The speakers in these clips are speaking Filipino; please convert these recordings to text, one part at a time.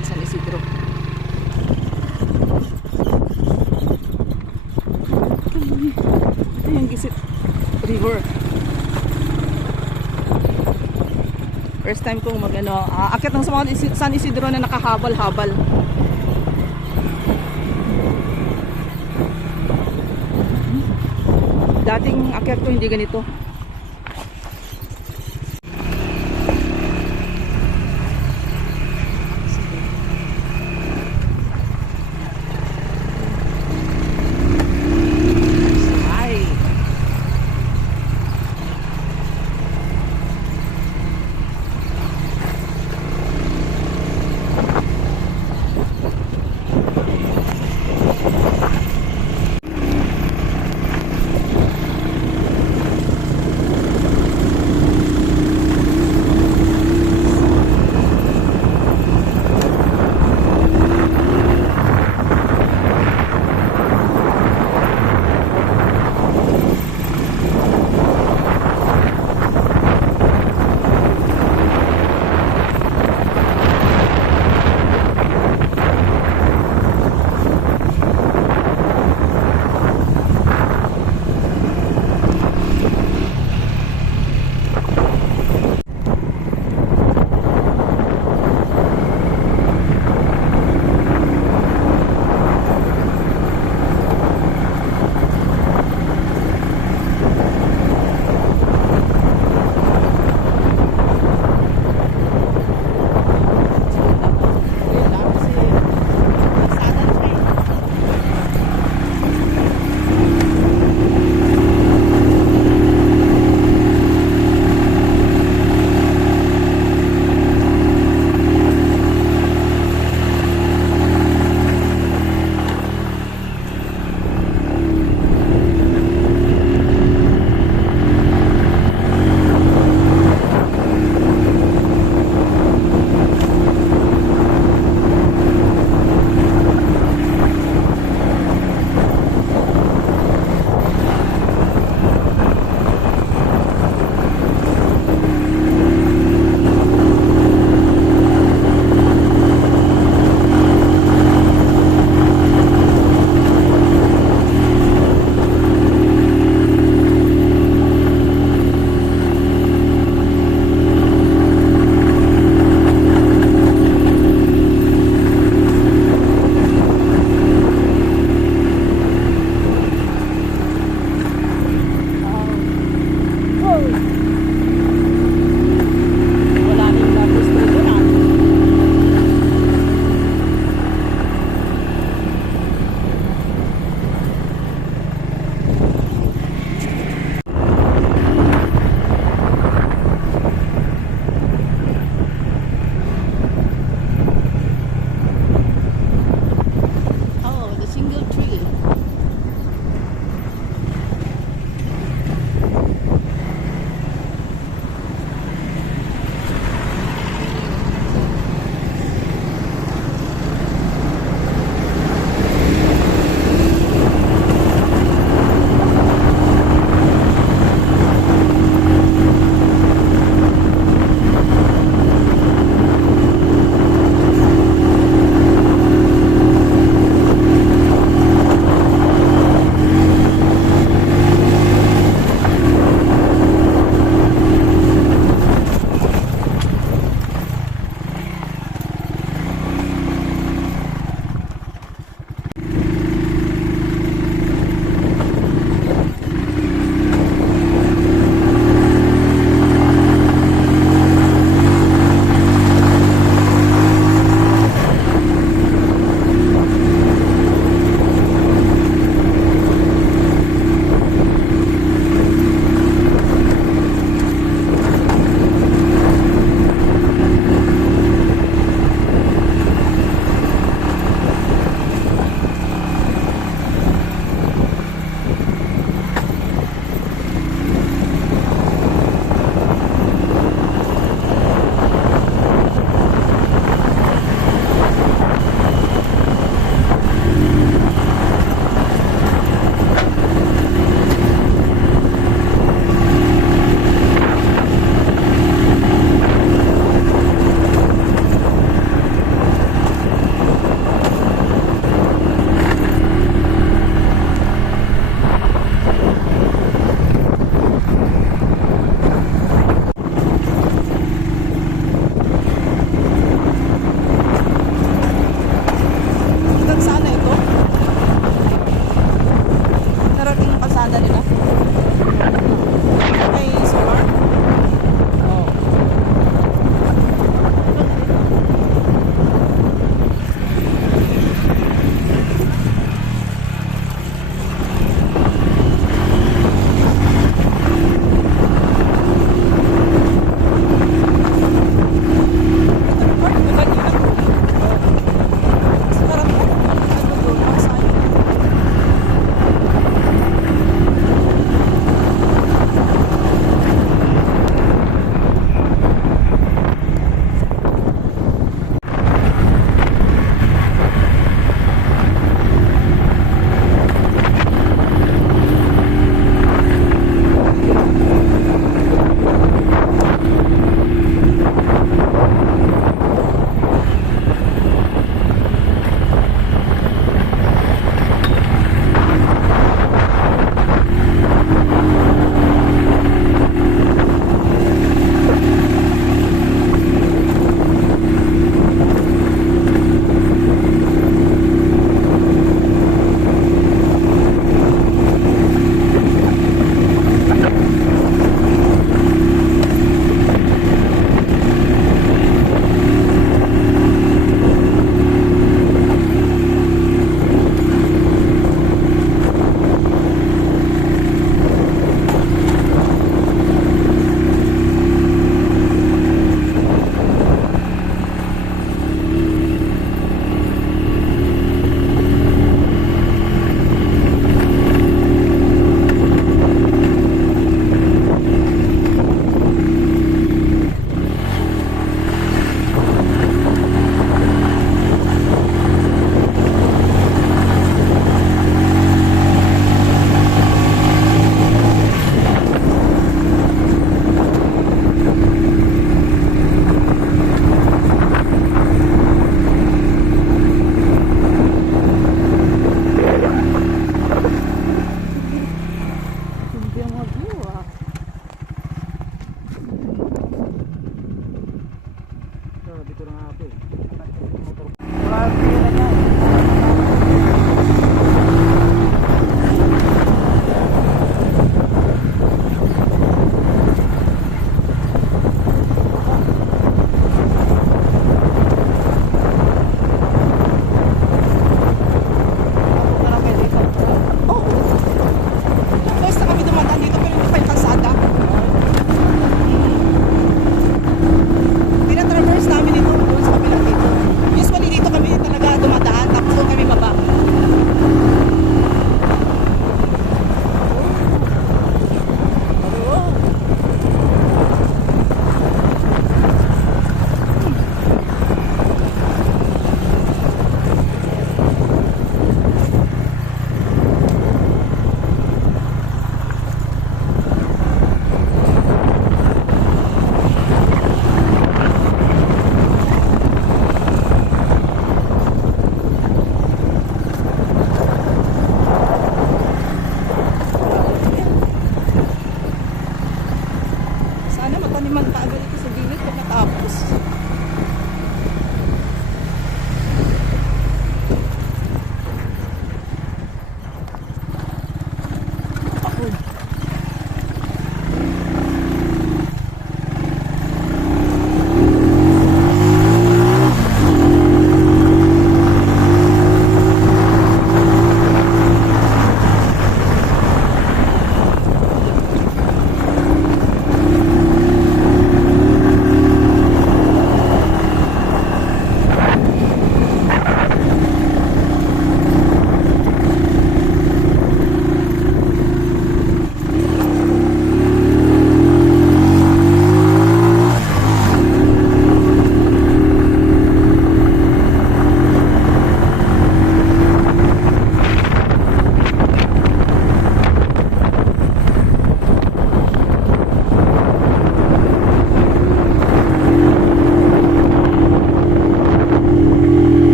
ng San Isidro. Ito yung Gisit River. First time kong akit ng San Isidro na nakahabal-habal. Dating akyat ko hindi ganito.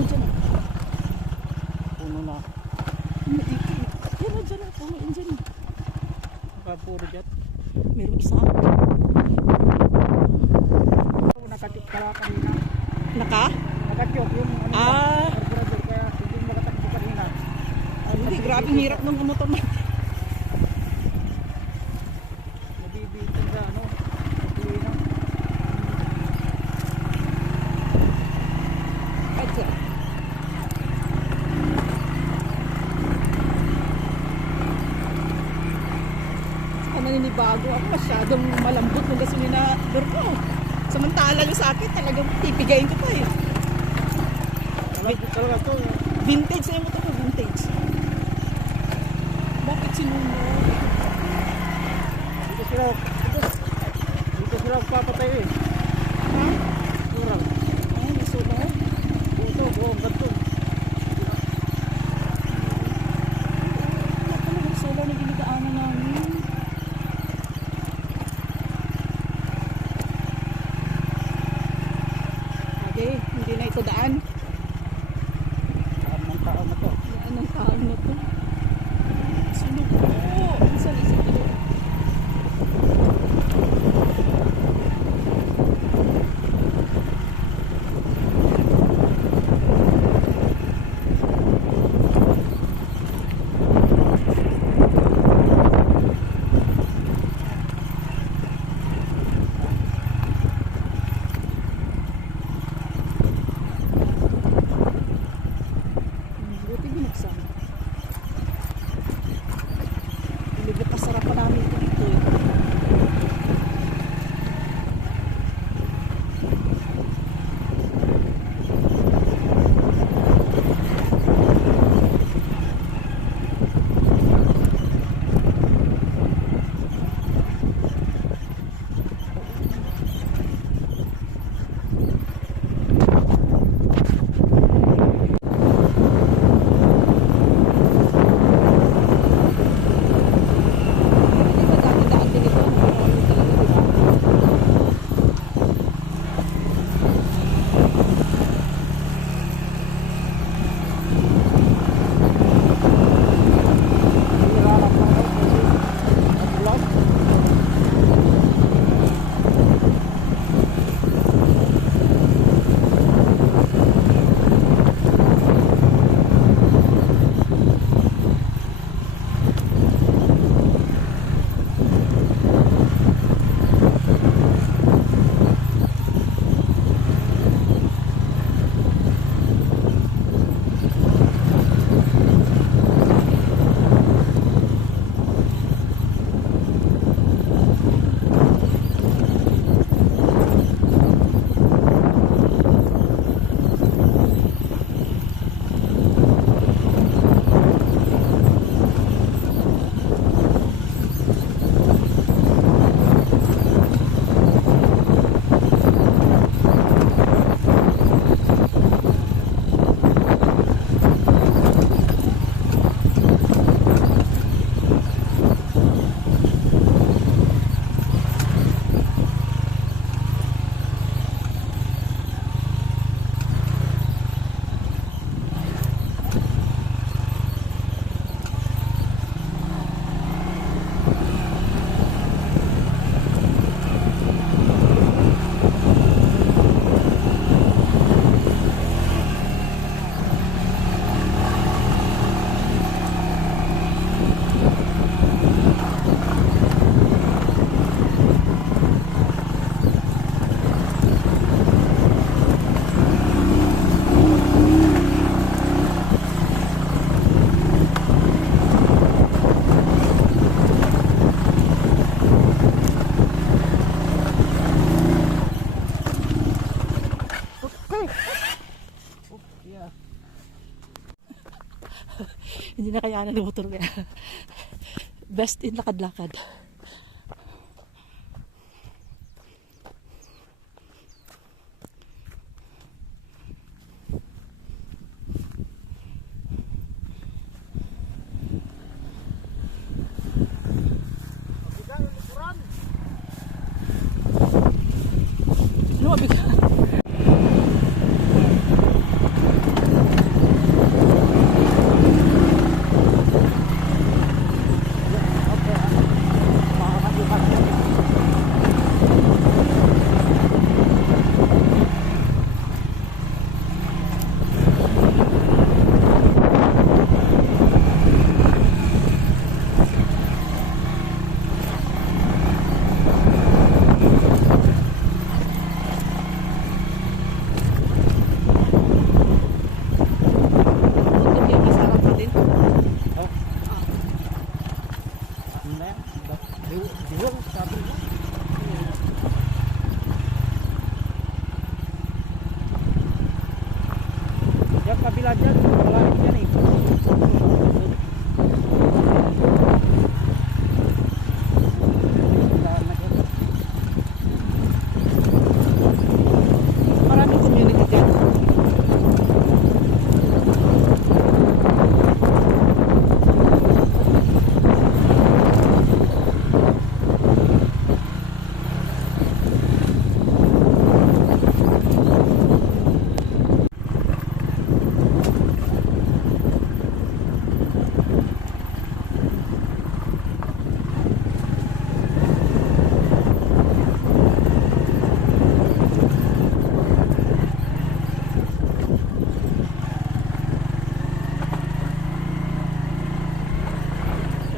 puno dyan. Puno na. Maikli. Yan o dyan. Puno yun dyan. Puro dyan. Meron isa. Nakatik ka kanina. Naka? Yung ano Ah. carburetor kaya hindi mo makatakbo kanina. Hindi, grabing hirap nung motor na. Nabibitin sa ano. Kulina. Right sir. Saka naninibago ako, masyadong malambot ng gasolina ko. Samantala yung sa akin, talagang pipigayin ko pa eh. Talaga to. Vintage na yung motor ko, vintage. Bakit sinunod? Dito sila papatay eh. Ha? Sural. Ay, may sunod. Ito, buong ganito. Wala talagang solar na ginagaanan namin. Okay, hindi na ito daan. Saan ng tao na to? Daan ng taon na to. Sunog po. Saan isa ito? Buti binuksan. Ilibot na sarap pa namin ito dito eh. Di ba dati-daan din ito? Marami talaga, di ba? Hirapan lang daw kasi ulan. Hindi na kayanan ng motor kaya. Best in lakad-lakad. Ano mabigat? kabila dyan. Wala rin yan eh. Daan na dyan. Maraming community dyan.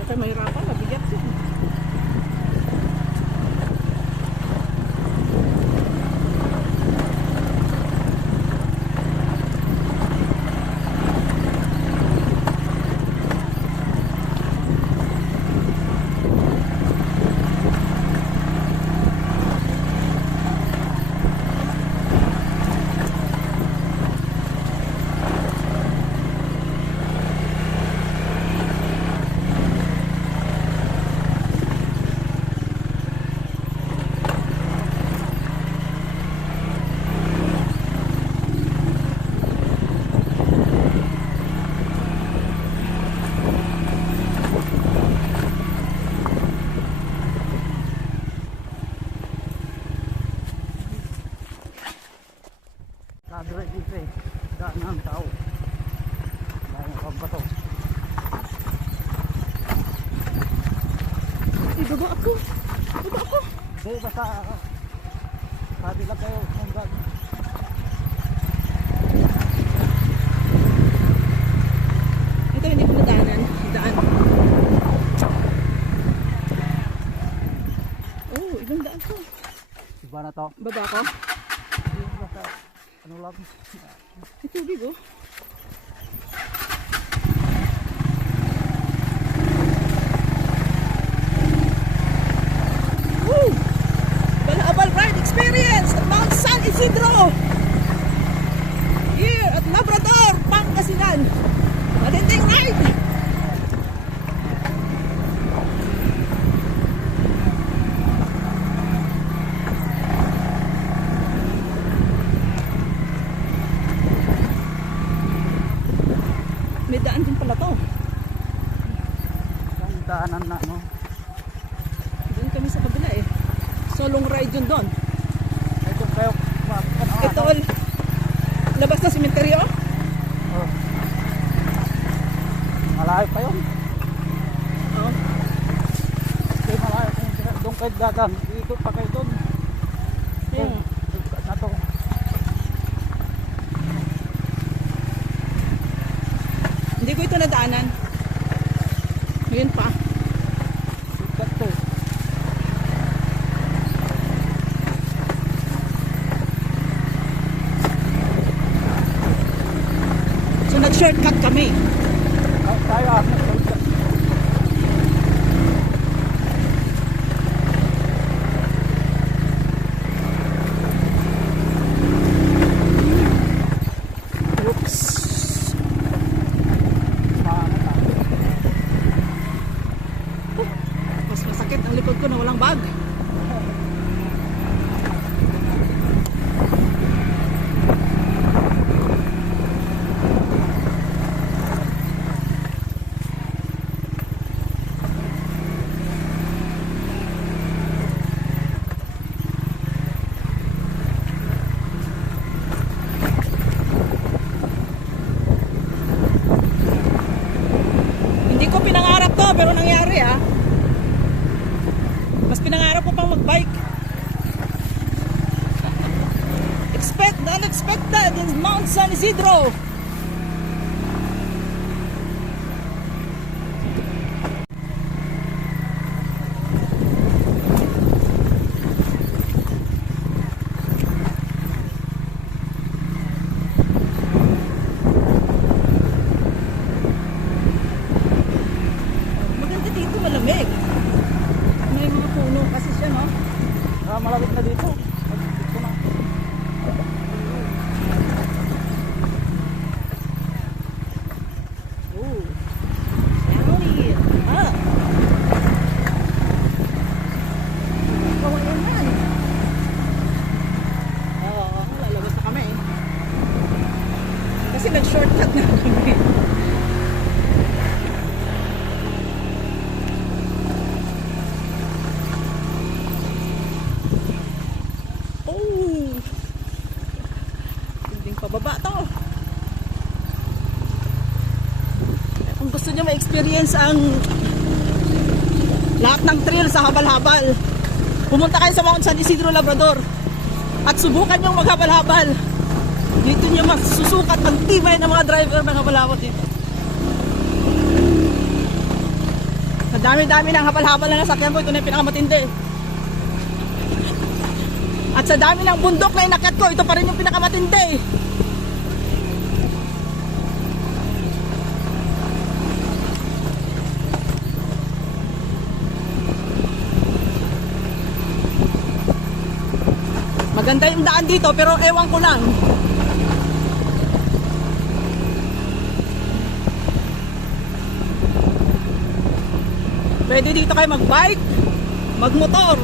Kaya mahirapan, mabigat siya. Kadre dito eh. Daan ng tao. Layang pambato. Baba ako. Baba ako. Hindi, basta sabi lang kayo hanggang Ito hindi ko nadaanan. Daan. Oh, ibang daan to. iba na to. Baba ako. Hindi, basta ano lang. May tubig oh. Woo! Balaabal Ride Experience at Mount San Isidro! Here at Labrador, Pangasinan! Matinding ride! May daan din pala to. Yung daanan na no. Doon kami sa kabila eh. Solong ride yun doon. Ito kayo. Ito all. Labas na simenteryo. Oh. Malayo pa yun. Oo. Okay, malayo pa yun. Doon kayo dadaan. Dito pa kayo doon. Yung Na to. hindi ko ito nadaanan. Ngayon pa. Sikat to. So nag-shortcut kami. Tayo ah. Oops. Mas masakit ang likod ko na walang bag. Hindi ko pinangarap to pero nangyari ah. Mas pinangarap ko pang magbike. Expect the unexpected in Mount San Isidro. Maganda dito, malamig. May mga puno kasi siya, no? Malapit na dito. Dito na. Akyat na kami. Oh! Hindi pababa to. Kung gusto nyo ma-experience ang lahat ng trail sa habal-habal, pumunta kayo sa Mount San Isidro, Labrador at subukan yung maghabal-habal. Dito nyo masusukat ang tibay ng mga driver ng habal-habal dito. Sa dami-dami ng habal-habal na nasakyan ko, ito na yung pinakamatindi. At sa dami ng bundok na inakyat ko, ito pa rin yung pinakamatindi. Maganda yung daan dito pero ewan ko lang. Pwede dito kayo mag-bike, mag-motor.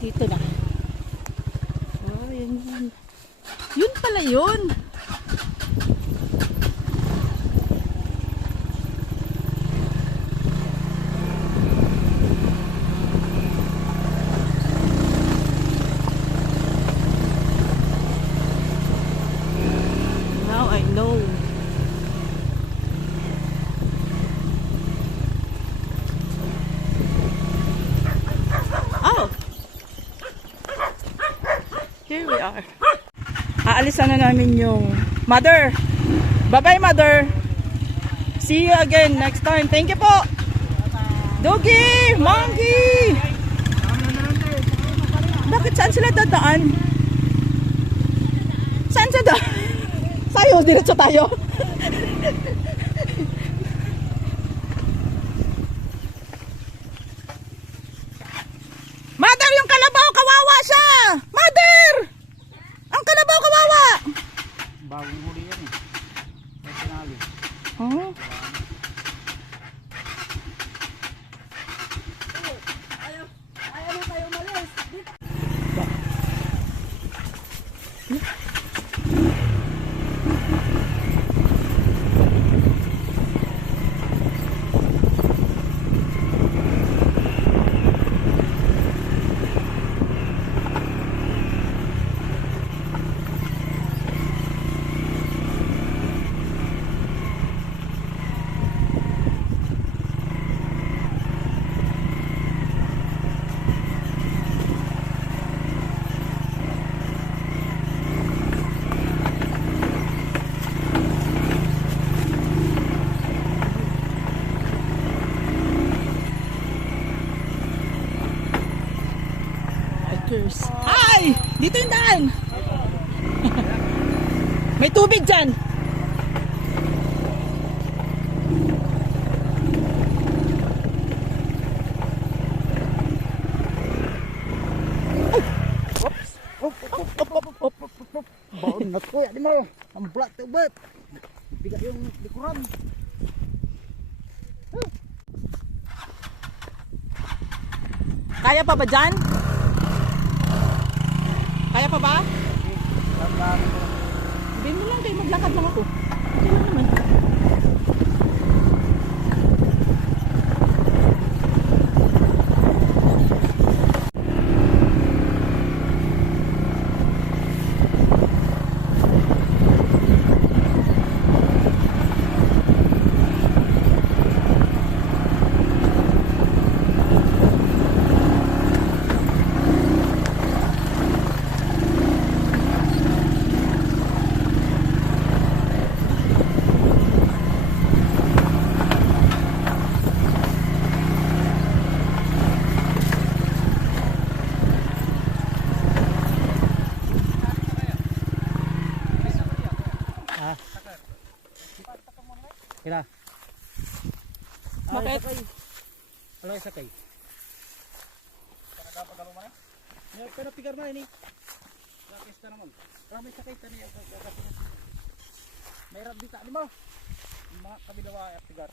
Dito na. Oh, yun yun. Yun pala yun. Now I know. Oh. Here we are. Aalisan na namin yung mother. Bye-bye, mother. See you again next time. Thank you po. Doggy! Monkey! Bakit saan sila dadaan? Saan sila dadaan? Sayo, diretso tayo. Mother, yung kalabaw, kawawa siya! Mother! Ang kalabaw, kawawa! Bagong huli yan eh. May pinali. Oh. Ayaw na tayo umalis. Ay! Dito yung daan! May tubig dyan! Baon na ko yan mo. Ang black to bet. Bigat yung likuran. Kaya pa ba dyan? Kaya pa ba? Sabihin mo lang kayo, maglakad lang ako. Okay lang naman. Kila. Bakit? Alay sakay. Dapat man. Ya, pero pigar na ini. Lapis na naman. Ramay sakay tani ang gagawin. May rab dita di ba? Mga kabilawa at pigar.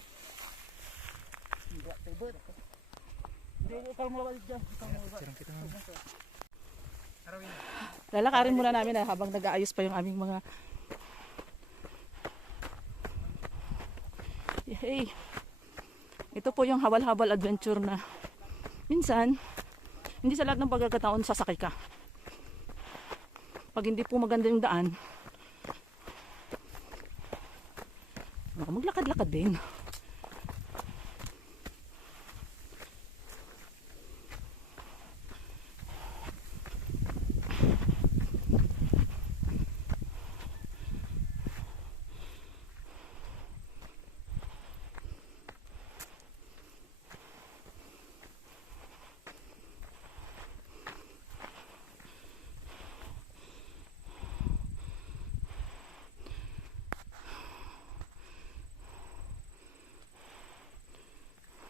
Hindi tebet. Hindi kalau mo balik diyan, kalau mo balik. Kita. Lalakarin muna namin habang nag-aayos pa yung aming mga... Hey, ito po yung habal-habal adventure na minsan, hindi sa lahat ng pagkakataon sasakay ka. Pag hindi po maganda yung daan, maglakad-lakad din.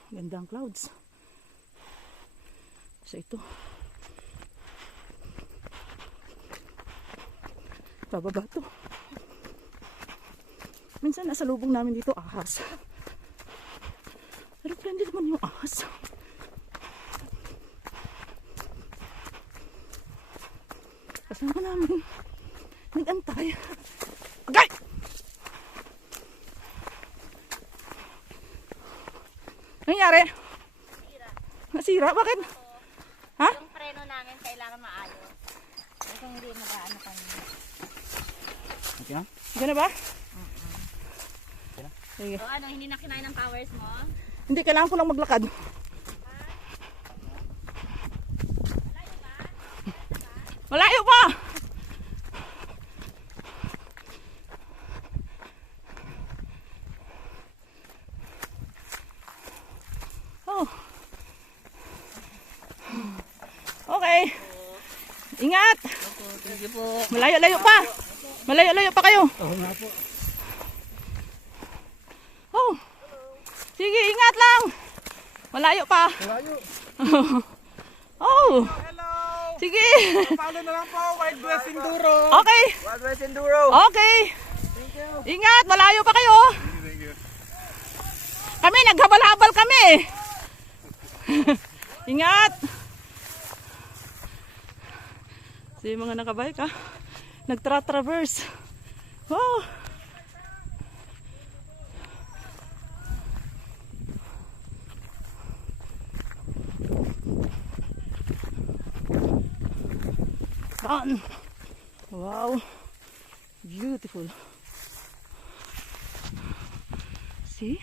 Gandang clouds. So ito. Pababa to. Minsan nasa lubong namin dito ahas. Pero friendly naman yung ahas. Kasama namin nag-antay. Agay! Nangyari? Nasira. Nasira? Bakit? So, Ha? yung preno namin kailangan maayos. Kung hindi mag-ano kami. Okay na? Gana ba? Sige. So ano, hindi na kinain ng powers mo? Hindi, kailangan ko lang maglakad. Malayo pa! Oh. Okay. Ingat! Thank you po. Malayo-layo pa! Malayo-layo pa kayo! Oo nga po. Oh. Sige, ingat lang! Malayo pa! Malayo. Oh! Hello! Sige! Follow na lang po, Wild West Enduro. Okay! Wild West Enduro. Okay! Thank you. Ingat! Malayo pa kayo! Thank you. Kami, naghabal-habal kami! Ingat! So yung mga nakabike ha, nagtra-traverse. Wow! Done! Wow! Beautiful! See?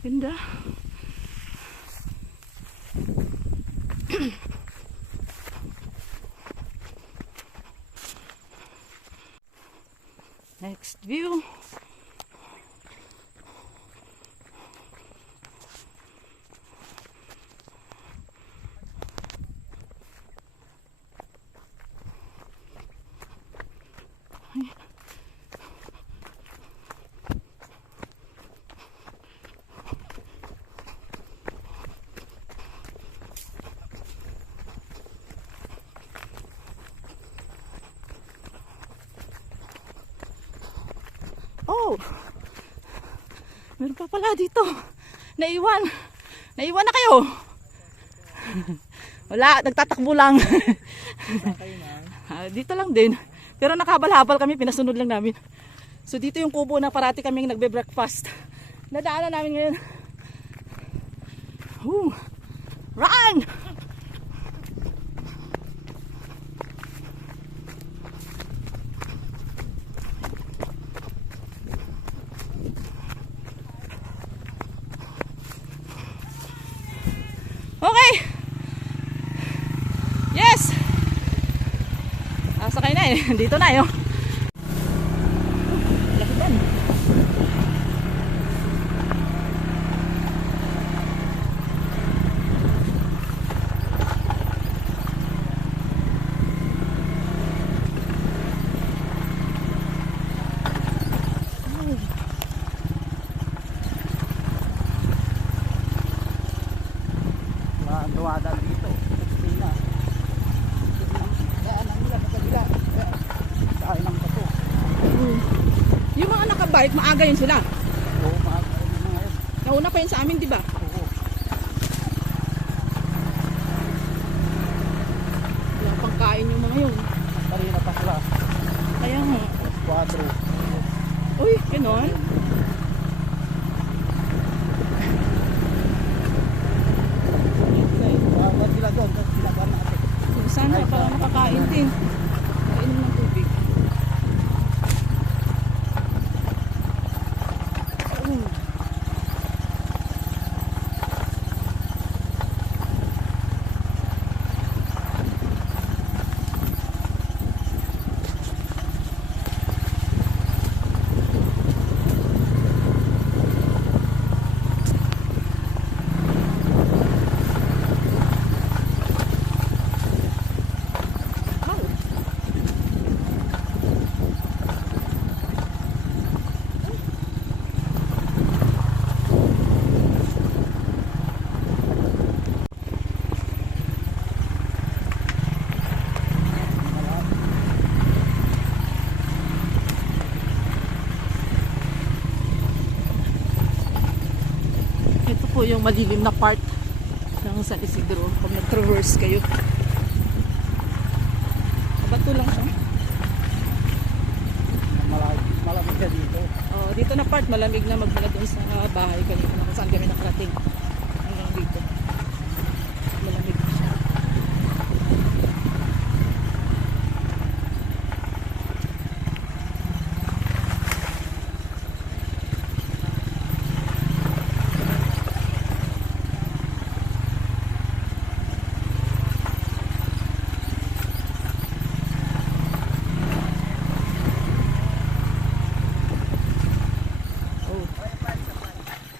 Ganda! Next view. Oh! Meron pa pala dito. Naiwan. Naiwan na kayo. Wala, nagtatakbo lang. Dito lang din. Pero nakahabal-habal kami, pinasunod lang namin. So dito yung kubo na parati kaming nagbe-breakfast. Nadaanan namin ngayon. Run! Okay. Yes. Sakay na eh. Dito na yun. Lapitan. Walang dumadaan dito. Tina. Kaya nang nila sa kabila. Dahil ng bato. Yung mga nakabike, maaga yun sila. Oo, mga ngayon. Nauna pa yun sa amin, di ba? Oo. Wala pang kain yung mga yun. Kanina pa sila. Kaya nga. 4. Uy, ganon. Wag sila doon. Wag sila doon natin. Sana para makakain din. Kainom ng tubig. Ito po yung malilim na part ng San Isidro pag nag-traverse kayo. Bato lang siya. Malamig ka dito. Oh, dito na part, malamig na magmula doon sa bahay kanina kung saan kami nakarating. Hanggang dito. Malamig na siya. Oh,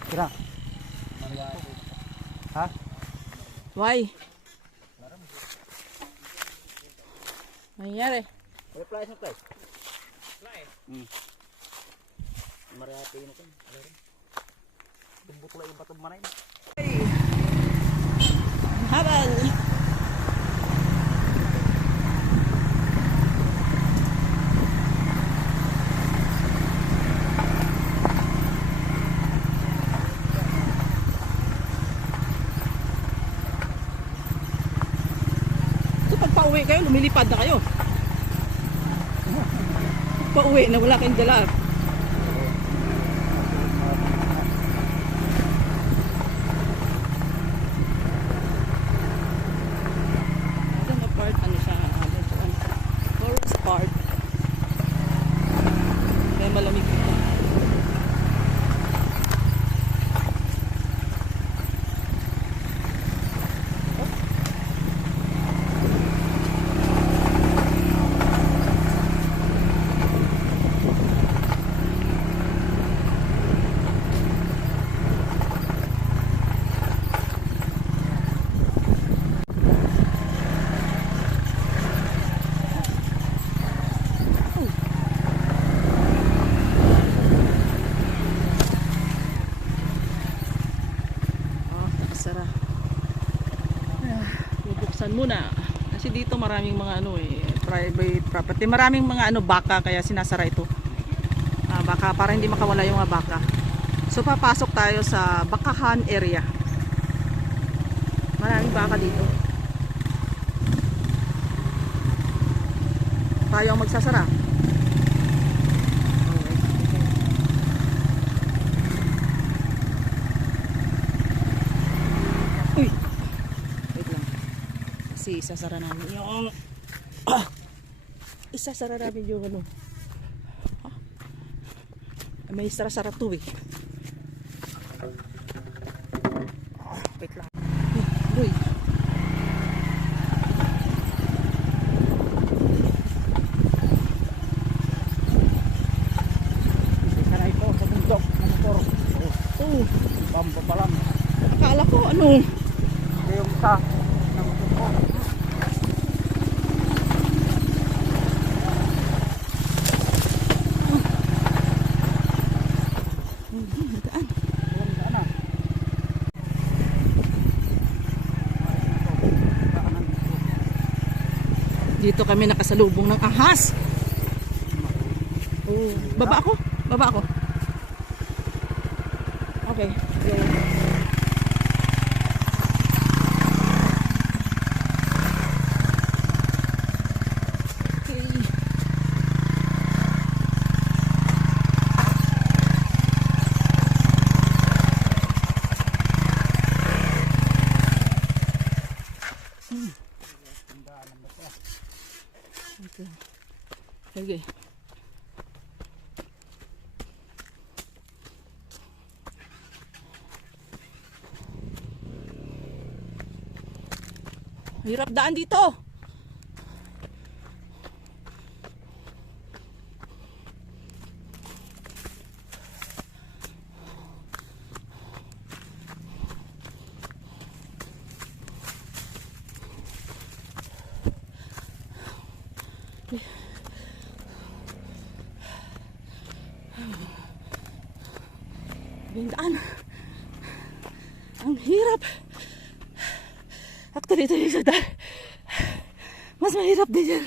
Tira. Ha? why? Nangyari? May fly sa fly. Fly? Marami na kan. Tumbok lang yung batong manay. Habal! So pag pauwi kayo, lumilipad na kayo. Pauwi na wala kayong dala. Maganda part, ano siya, forest part. Kaya malamig dito. Nakasara. Bubuksan muna. Kasi dito maraming mga private property. Maraming mga baka kaya sinasara ito. Baka para hindi makawala yung mga baka. So papasok tayo sa bakahan area. Maraming baka dito. Tayo ang magsasara. Uy! Wait lang. Kasi isasara namin yung isasara namin yung may sara-sara to eh. Wait lang. Uy! Kanay po sa bundok ng motor. Oh! Bamba pa lang. Akala ko ano? Yung sa ng motor. Dito kami nakasalubong ng ahas. Oh, baba ako. Baba ako. Okay. Go. Okay. Okay. Sige. Hirap daan dito. Bindaan. Ang hirap. Actually, ito yung isa dahil mas mahirap din yan.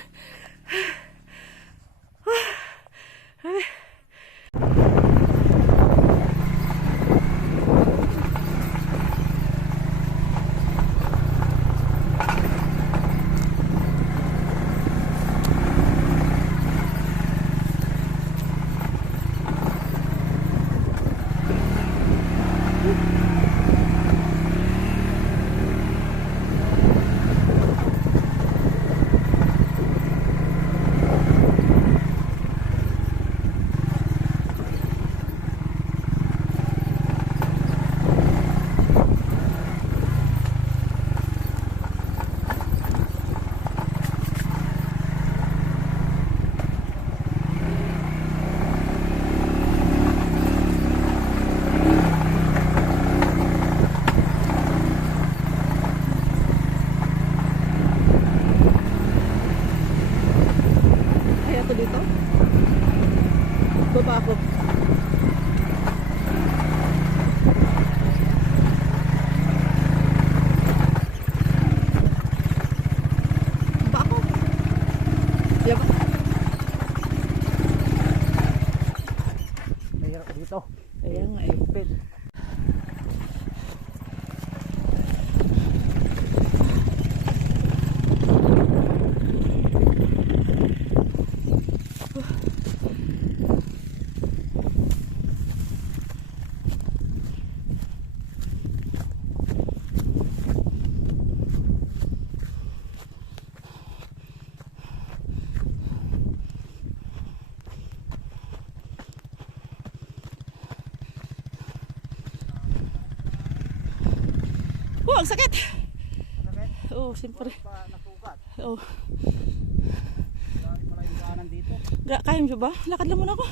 Dito? Baba ako. Baba ako. Yaba. Mahirap dito. Ayan nga eh. Bed. Oh, ang sakit. Sakit? Oo, siyempre. Pa nasugat. Oo. Dahil pala yung daanan dito. Kaya mo siya ba? Lakad lang muna ako.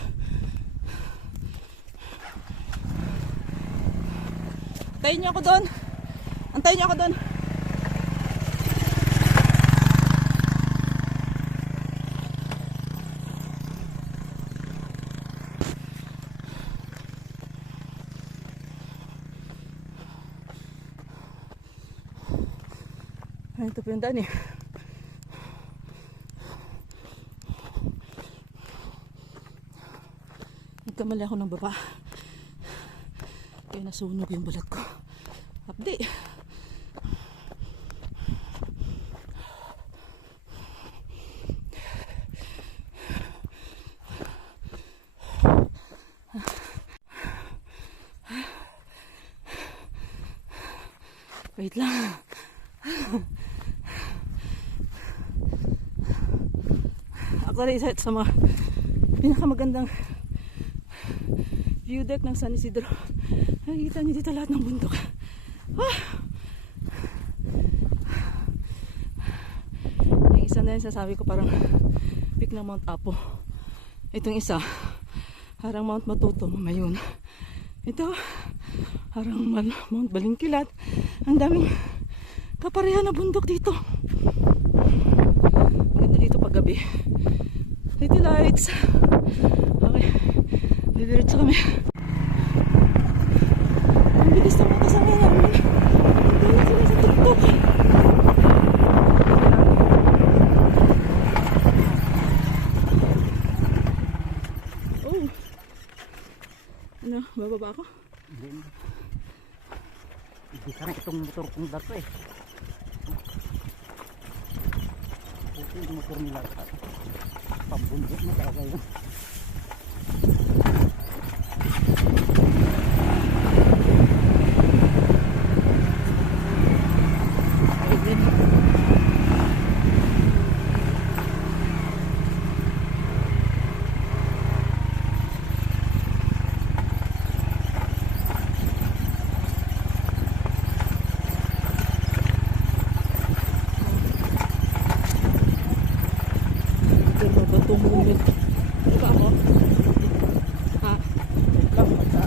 Antayin niyo ako doon. Antayin niyo ako doon. Ay, ito po yung daan eh. Nagkamali ako ng baba. Kaya nasunog yung balat ko. Abdi. Wait lang. Actually, isa sa mga pinakamagandang view deck ng San Isidro. Nakikita niyo dito lahat ng bundok. Yung isa na yun, sasabi ko parang peak ng Mount Apo. Itong isa, harang Mount Matuto, Mamayun. Ito, harang Mount Balingkilat. Ang daming kaparehan na bundok dito. Maganda dito pag gabi. City lights. Okay, didiretso kami. Ang bilis ng mga kasama namin. Ang galing sila sa tuktok. itong motor kong dato eh. Ito yung motor nila. Pambundok na talaga yun. Ayun. Pero batong bumit. Ano ba ako? Ha? Lang, basta.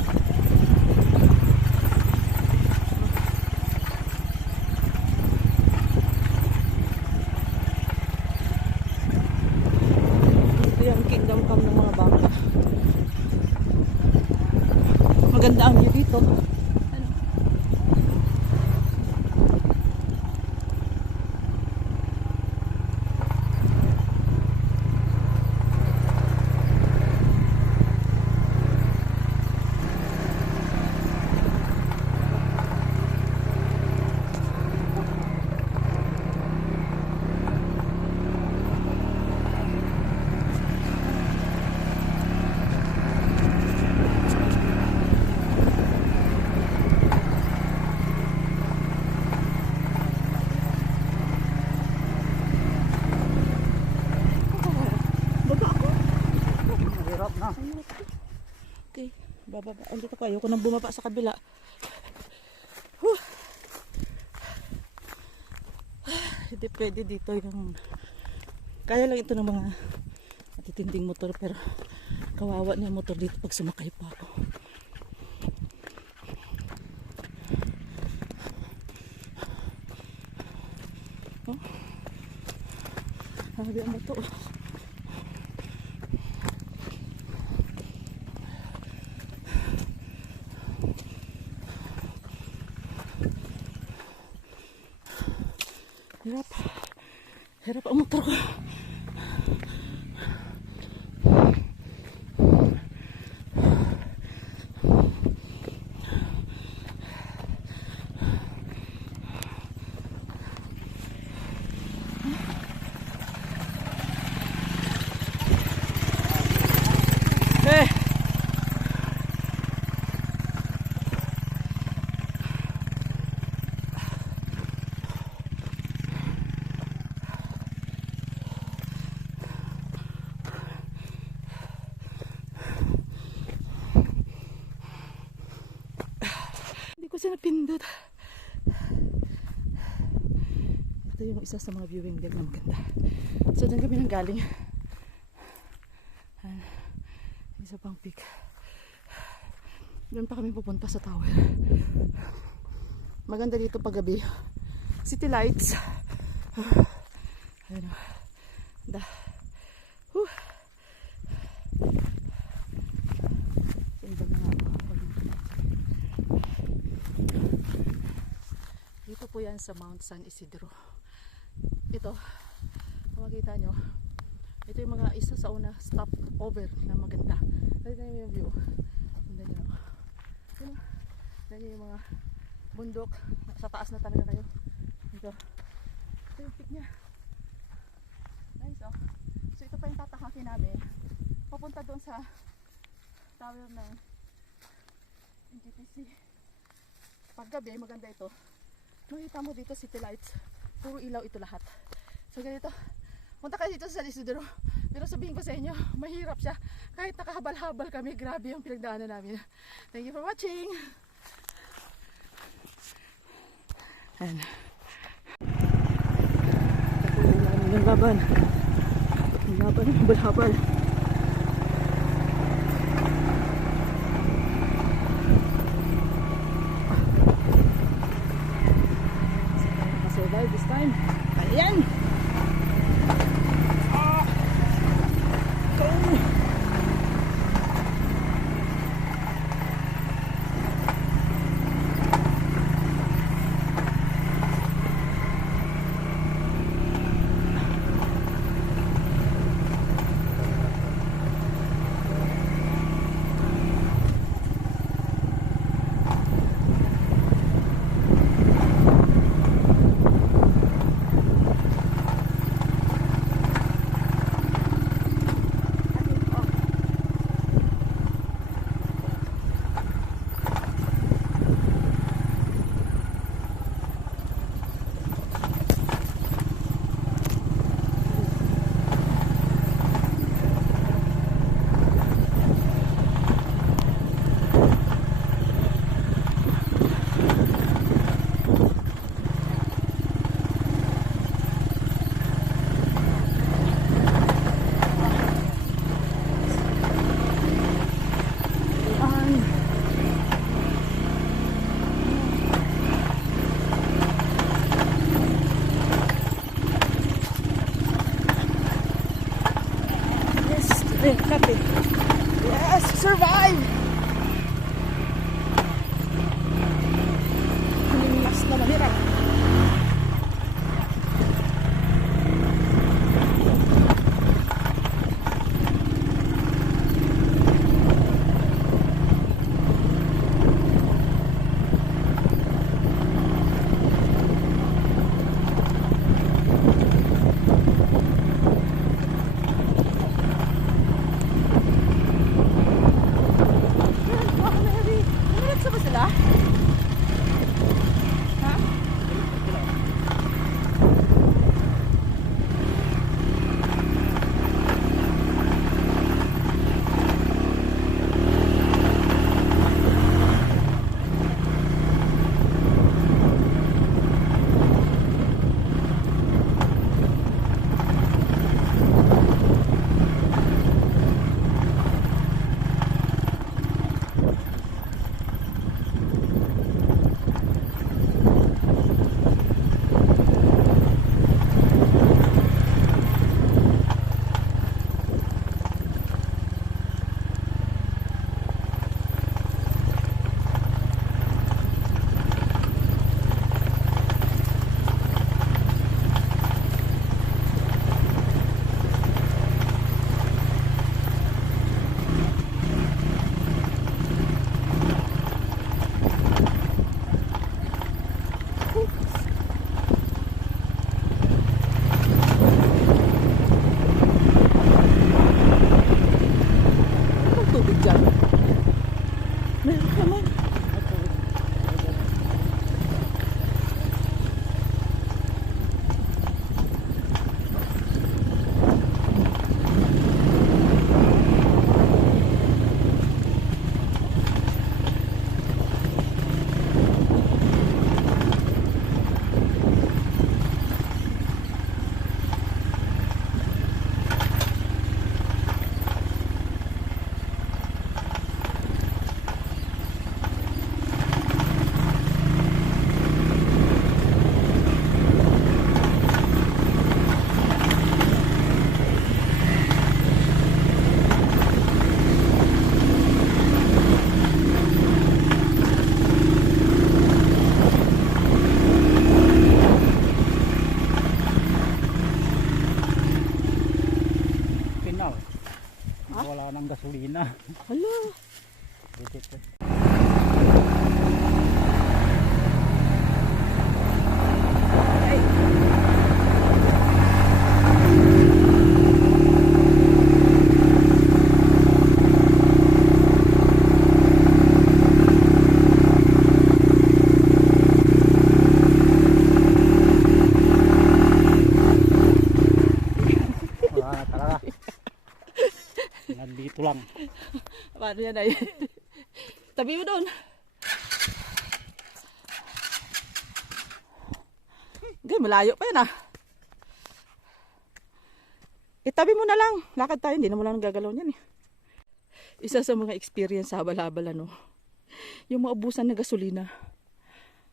Ito yung kingdom come ng mga bangka. Maganda ang view dito. Ano? Baba ako. Mahirap na. Okay, bababa. Andito ko. Ayoko nang bumaba sa kabila. Huh. Hindi pwede dito yung... Kaya lang ito ng mga matitinding motor pero kawawa na yung motor dito pag sumakay pa ako. Oh. Sabi ang bato. Hirap. Hirap ang motor ko. Eh. Hindi ko siya napindot. Ito yung isa sa mga viewing deck na maganda. So, dyan kami nang galing. Isa pang peak. Doon pa kami pupunta sa tower. Maganda dito pag gabi. City lights. Ayun o. Ganda na nga. Dito po yan sa Mount San Isidro. Ito, kung makita nyo, ito yung mga isa sa una stop over na maganda. Nakita nyo yung view. Ganda nyo. Yun o. Ganda nyo yung mga bundok. Sa taas na talaga kayo. Ito. Ito yung peak nya. Nice o. So ito pa yung tatakakin namin. Papunta doon sa tower ng NGTC. Pag gabi, maganda ito. Makita mo dito city lights. Puro ilaw ito lahat. So ganito. Punta kayo dito sa San Isidro. Pero sabihin ko sa inyo, mahirap siya. Kahit nakahabal-habal kami, grabe yung pinagdaanan namin. Thank you for watching. Ayan. Tapunin namin yung laban. Yung laban ng habal-habal. Survive this time. Ayan! Eh, natin. Yes, survive! Hinimas na mahirap. Diretso ba sila? Ha? Anong tubig dyan? Meron ka man. Final. Wala nang gasolina. Hala. Wala na talaga. Nandito lang. Paano yan ay? Tabi mo doon. Hindi, malayo pa yan ah. Itabi mo na lang. Lakad tayo, hindi na mo lang gagalaw niyan eh. Isa sa mga experience sa habal-habal ano. Yung maubusan ng gasolina.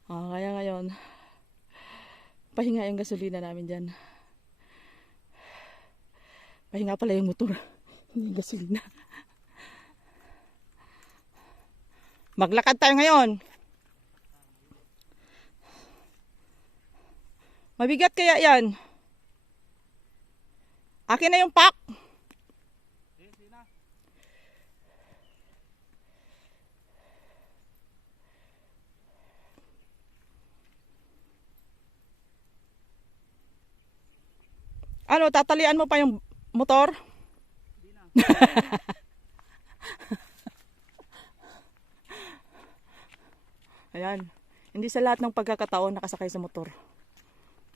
Kaya ngayon, pahinga yung gasolina namin dyan. Pahinga pala yung motor. Hindi yung gasolina. Maglakad tayo ngayon. Mabigat kaya yan. Akin na yung pack. Ano, tatalian mo pa yung motor? Ayan. Hindi sa lahat ng pagkakataon nakasakay sa motor.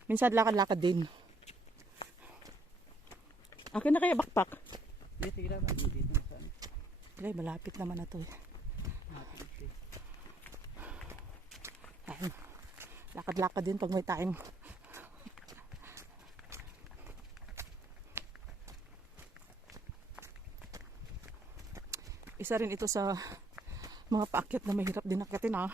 Minsan lakad-lakad din. Akin na kaya backpack? Dito na dito sa ano. Ay, malapit naman na to. Ayan. Lakad-lakad din pag may time. Isa rin ito sa mga paakyat na mahirap din akyatin ah.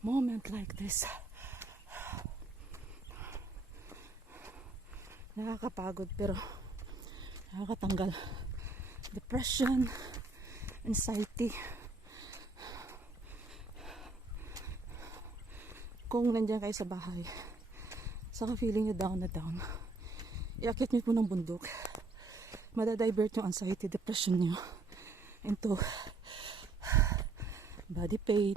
Moment like this. Nakakapagod pero nakakatanggal. Depression, anxiety. Kung nandiyan kayo sa bahay, saka feeling nyo down na down, iakit nyo po ng bundok. Madadivert yung anxiety, depression nyo into body pain,